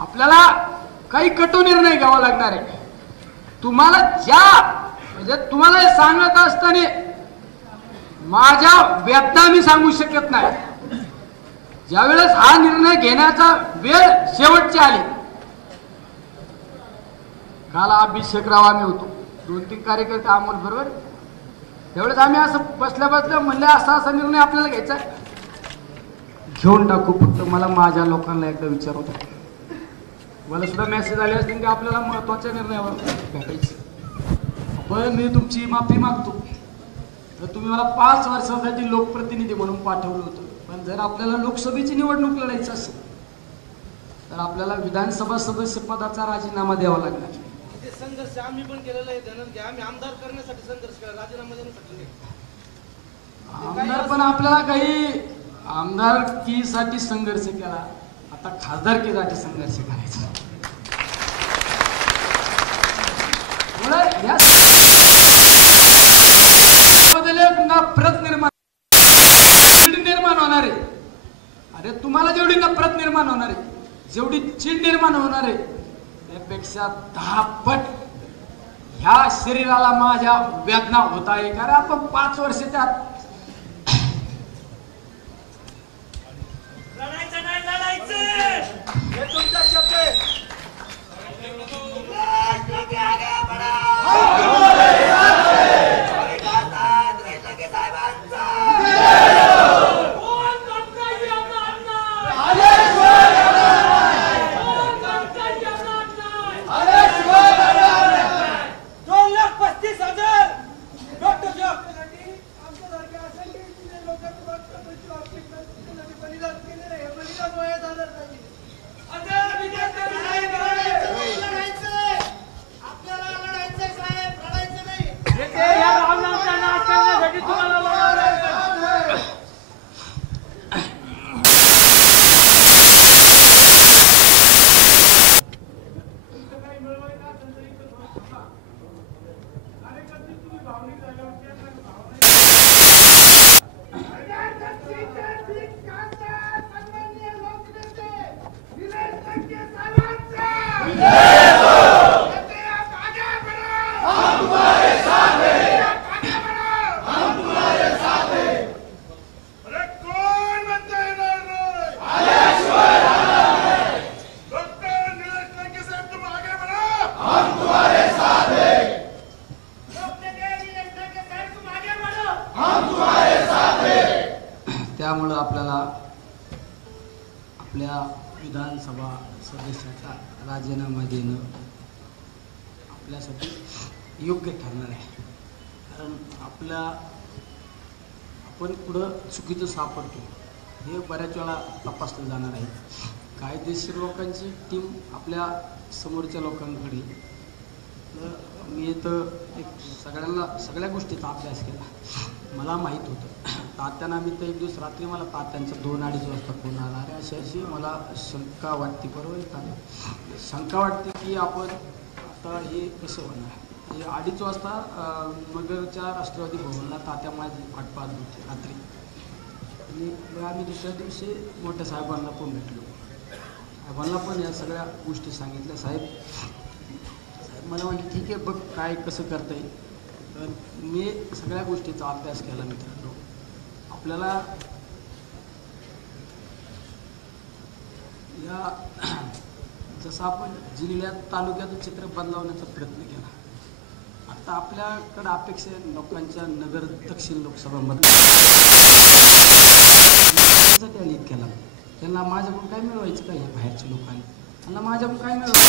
आपल्याला काही कटू निर्णय घ्यावा लागणार आहे। तुम्हाला म्हणजे तुम्हाला हे सांगत असताना माझ्या वेदना मी सांगू शकत नाही। ज्यावेळेस हा निर्णय घेण्याचा वेळ शेवटची आली, काल अभिषेकराव आम्ही होतो 2-3 कार्यकर्ते अमोल बरोबर, त्यावेळेस आम्ही असं बसल्या म्हणले असा निर्णय आपल्याला घ्यायचा आहे, घेऊन टाकू। फक्त मला माझ्या लोकांना एकदा विचारू द्या। मला सुद्धा मेसेज आले असतील की आपल्याला महत्वाच्या निर्णयावर भेटायचे, पण मी तुमची माफी मागतो। तर तुम्ही मला 5 वर्षासाठी लोकप्रतिनिधी म्हणून पाठवलं होतं, पण जर आपल्याला लोकसभेची निवडणूक लढायची असेल तर आपल्याला विधानसभा सदस्य पदाचा राजीनामा द्यावा लागणार। संघर्ष आम्ही पण केलेला आहे धनंजय, आम्ही आमदार करण्यासाठी संघर्ष केला, राजीनामा देण्यासाठी आमदार पण आपल्याला काही आमदारकीसाठी संघर्ष केला, आता खासदारकीसाठी संघर्ष करायचा। या नफरत निर्माण होणार आहे। अरे तुम्हाला जेवढी नफरत निर्माण होणार आहे, जेवढी चीड निर्माण होणार आहे, त्यापेक्षा 10 पट ह्या शरीराला माझ्या वेदना होत आहे। कारण आपण 5 वर्ष त्यात लढायचं नाही, लढायचं हे तुमचा शब्द आहे। त्यामुळे आपल्याला आपल्या विधानसभा सदस्याचा राजीनामा देणं आपल्यासाठी योग्य ठरणार आहे। कारण आपण पुढं चुकीचं सापडतो हे बऱ्याच वेळा तपासलं जाणार आहे। कायदेशीर लोकांची टीम आपल्या समोरच्या लोकांकडे, मी तर एक सगळ्या गोष्टीचा अभ्यास केला। मला माहीत होतं तात्यांना, मी तर एक दिवस रात्री मला तात्यांचा 2-2:30 वाजता फोन आला, अरे अशी मला शंका वाटते, बरोबर शंका वाटते की आपण आता हे कसं होणार। 2:30 वाजता नगरच्या राष्ट्रवादी भवनला तात्या माझी वाट पाहत होते रात्री, आणि आम्ही दुसऱ्या दिवशी मोठ्या साहेबांना पण भेटलो, साहेबांना पण या सगळ्या गोष्टी सांगितल्या। साहेब मला म्हणजे ठीक आहे, बघ काय कसं करता येईल। तर मी सगळ्या गोष्टीचा अभ्यास केला मित्रांनो। आपल्याला या जसं आपण जिल्ह्यात तालुक्याचं चित्र बदलावण्याचा प्रयत्न केला, आता आपल्याकडे अपेक्षा आहे लोकांच्या नगर दक्षिण लोकसभा मतदारसंघासाठी केला। त्यांना माझ्याकडून काय मिळवायचं काय, बाहेरच्या लोकांनी त्यांना माझ्याकडून काय मिळवायचं।